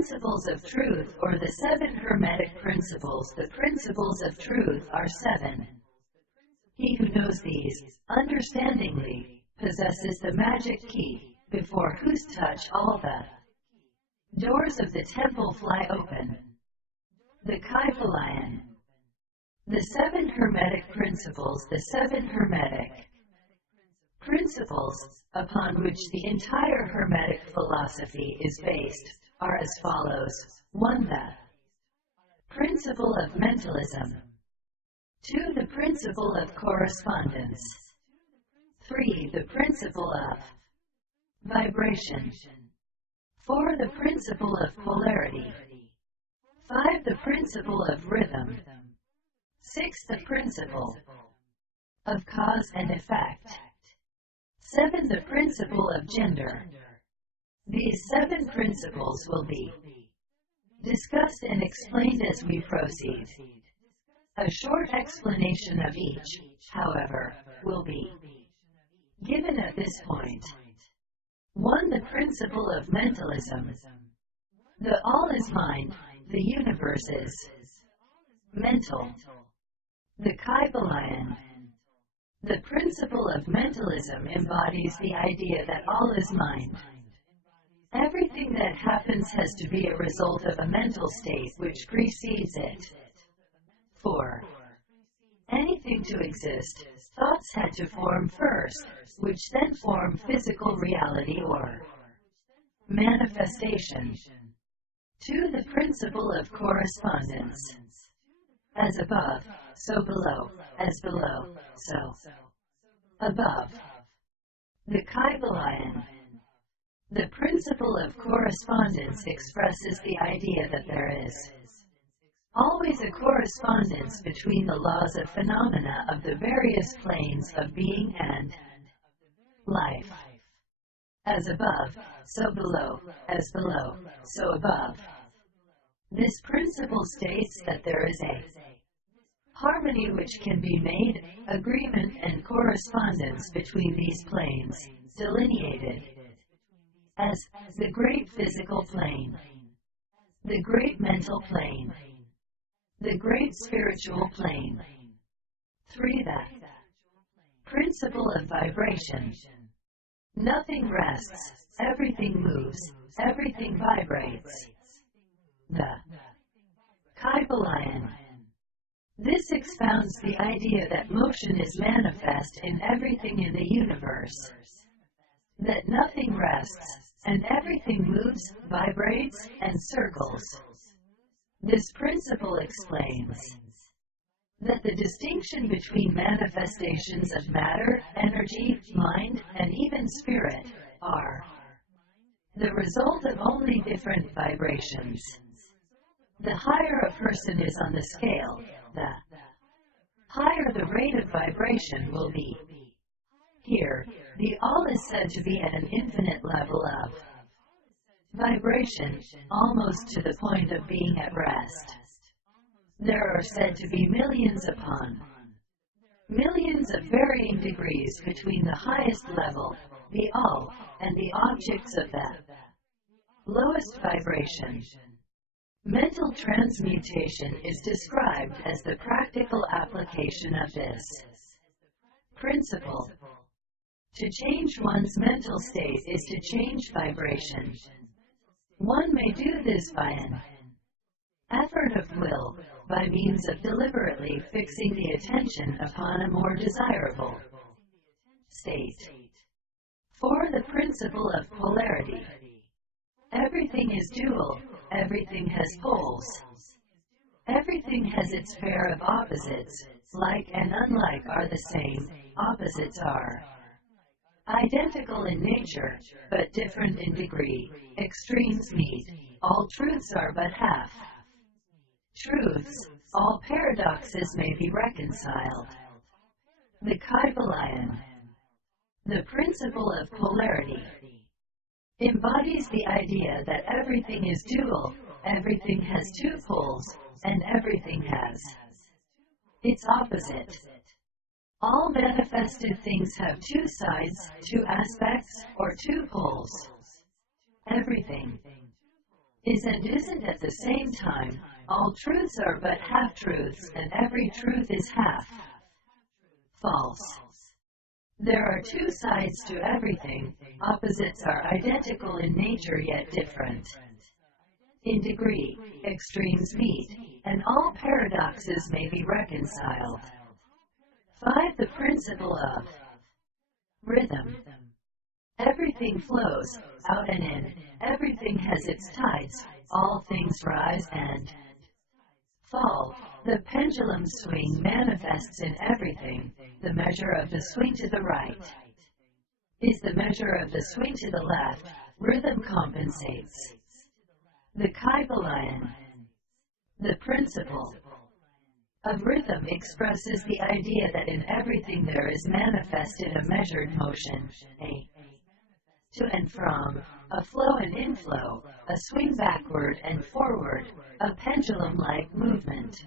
principles of truth, or the 7 Hermetic principles. The principles of truth are 7. He who knows these, understandingly, possesses the magic key, before whose touch all the doors of the temple fly open. The Kybalion. The 7 Hermetic principles. The 7 Hermetic principles, upon which the entire Hermetic philosophy is based, are as follows. 1. The principle of mentalism. 2. The principle of correspondence. 3. The principle of vibration. 4. The principle of polarity. 5. The principle of rhythm. 6. The principle of cause and effect. 7. The principle of gender. These 7 principles will be discussed and explained as we proceed. A short explanation of each, however, will be given at this point. 1. The principle of mentalism. The all is mind, the universe is mental. The Kybalion. The principle of mentalism embodies the idea that all is mind. Everything that happens has to be a result of a mental state which precedes it. 4. Anything to exist, thoughts had to form first, which then form physical reality or manifestation. 2. The principle of correspondence. As above, so below, as below, so above. The Kybalion. The principle of correspondence expresses the idea that there is always a correspondence between the laws of phenomena of the various planes of being and life. As above, so below, as below, so above. This principle states that there is a harmony which can be made, agreement and correspondence between these planes, delineated as the great physical plane, the great mental plane, the great spiritual plane. 3. The principle of vibration. Nothing rests, everything moves, everything vibrates. The Kybalion. This expounds the idea that motion is manifest in everything in the universe, that nothing rests, and everything moves, vibrates, and circles. This principle explains that the distinction between manifestations of matter, energy, mind, and even spirit are the result of only different vibrations. The higher a person is on the scale, the higher the rate of vibration will be. Here, the all is said to be at an infinite level of vibration, almost to the point of being at rest. There are said to be millions upon millions of varying degrees between the highest level, the all, and the objects of the lowest vibration. Mental transmutation is described as the practical application of this principle. To change one's mental state is to change vibration. One may do this by an effort of will, by means of deliberately fixing the attention upon a more desirable state. 4. The principle of polarity. Everything is dual, everything has poles. Everything has its pair of opposites, like and unlike are the same, opposites are identical in nature, but different in degree. Extremes meet, all truths are but half truths, all paradoxes may be reconciled. The Kybalion. The principle of polarity embodies the idea that everything is dual, everything has two poles, and everything has its opposite. All manifested things have two sides, two aspects, or two poles. Everything is and isn't at the same time. All truths are but half-truths, and every truth is half false. There are two sides to everything. Opposites are identical in nature yet different in degree. Extremes meet, and all paradoxes may be reconciled. 5. The principle of rhythm. Everything flows out and in. Everything has its tides. All things rise and fall. The pendulum swing manifests in everything. The measure of the swing to the right is the measure of the swing to the left. Rhythm compensates. The Kybalion. The principle of rhythm expresses the idea that in everything there is manifested a measured motion, a to and from, a flow and inflow, a swing backward and forward, a pendulum-like movement.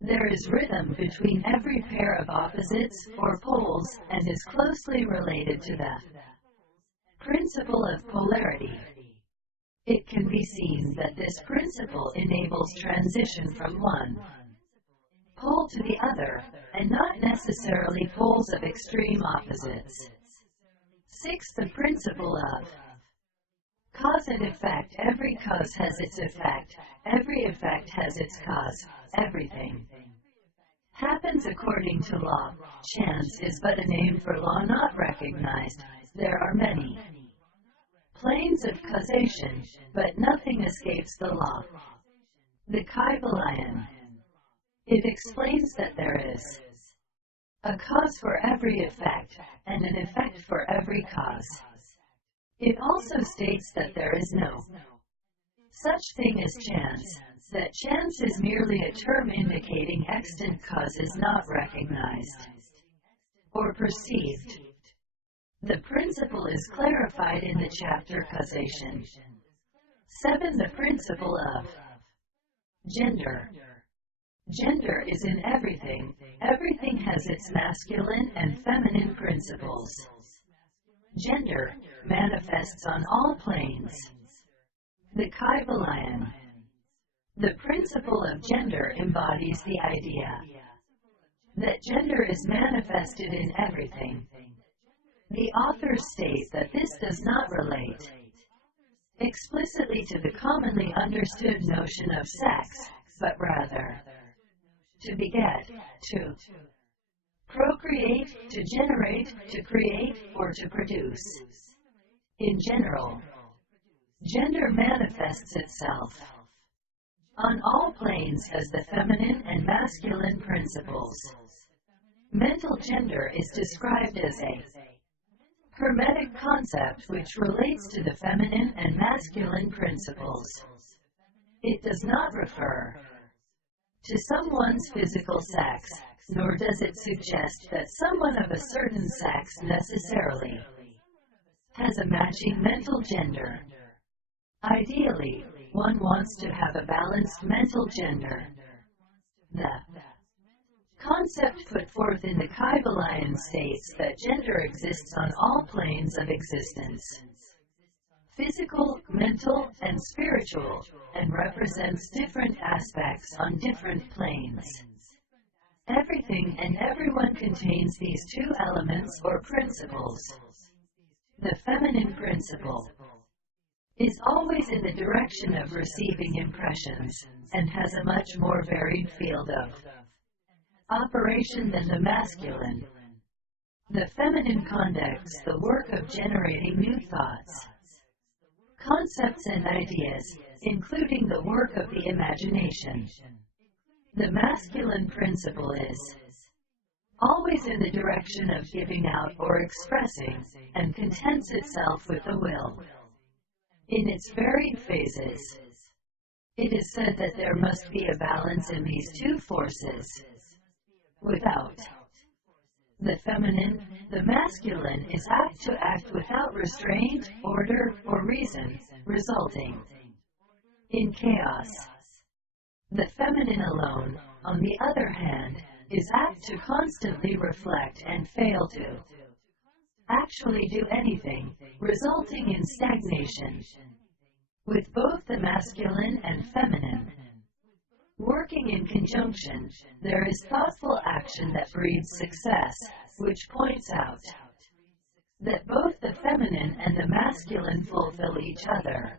There is rhythm between every pair of opposites or poles and is closely related to the principle of polarity. It can be seen that this principle enables transition from one pole to the other, and not necessarily poles of extreme opposites. 6. The principle of cause and effect. Every cause has its effect. Every effect has its cause. Everything happens according to law. Chance is but a name for law not recognized. There are many planes of causation, but nothing escapes the law. The Kybalion. It explains that there is a cause for every effect, and an effect for every cause. It also states that there is no such thing as chance, that chance is merely a term indicating extant causes not recognized or perceived. The principle is clarified in the chapter Causation. 7. The principle of gender. Gender is in everything. Everything has its masculine and feminine principles. Gender manifests on all planes. The Kybalion. The principle of gender embodies the idea that gender is manifested in everything. The authors state that this does not relate explicitly to the commonly understood notion of sex, but rather to beget, to procreate, to generate, to create, or to produce. In general, gender manifests itself on all planes as the feminine and masculine principles. Mental gender is described as a Hermetic concept which relates to the feminine and masculine principles. It does not refer to someone's physical sex, nor does it suggest that someone of a certain sex necessarily has a matching mental gender. Ideally, one wants to have a balanced mental gender. The concept put forth in the Kybalion states that gender exists on all planes of existence, physical, mental, and spiritual, and represents different aspects on different planes. Everything and everyone contains these two elements or principles. The feminine principle is always in the direction of receiving impressions, and has a much more varied field of operation than the masculine. The feminine conducts the work of generating new thoughts, concepts and ideas, including the work of the imagination. The masculine principle is always in the direction of giving out or expressing, and contents itself with the will. In its varied phases, it is said that there must be a balance in these two forces. Without the feminine, the masculine is apt to act without restraint, order, or reason, resulting in chaos. The feminine alone, on the other hand, is apt to constantly reflect and fail to actually do anything, resulting in stagnation. with both the masculine and feminine working in conjunction, there is thoughtful action that breeds success, which points out that both the feminine and the masculine fulfill each other.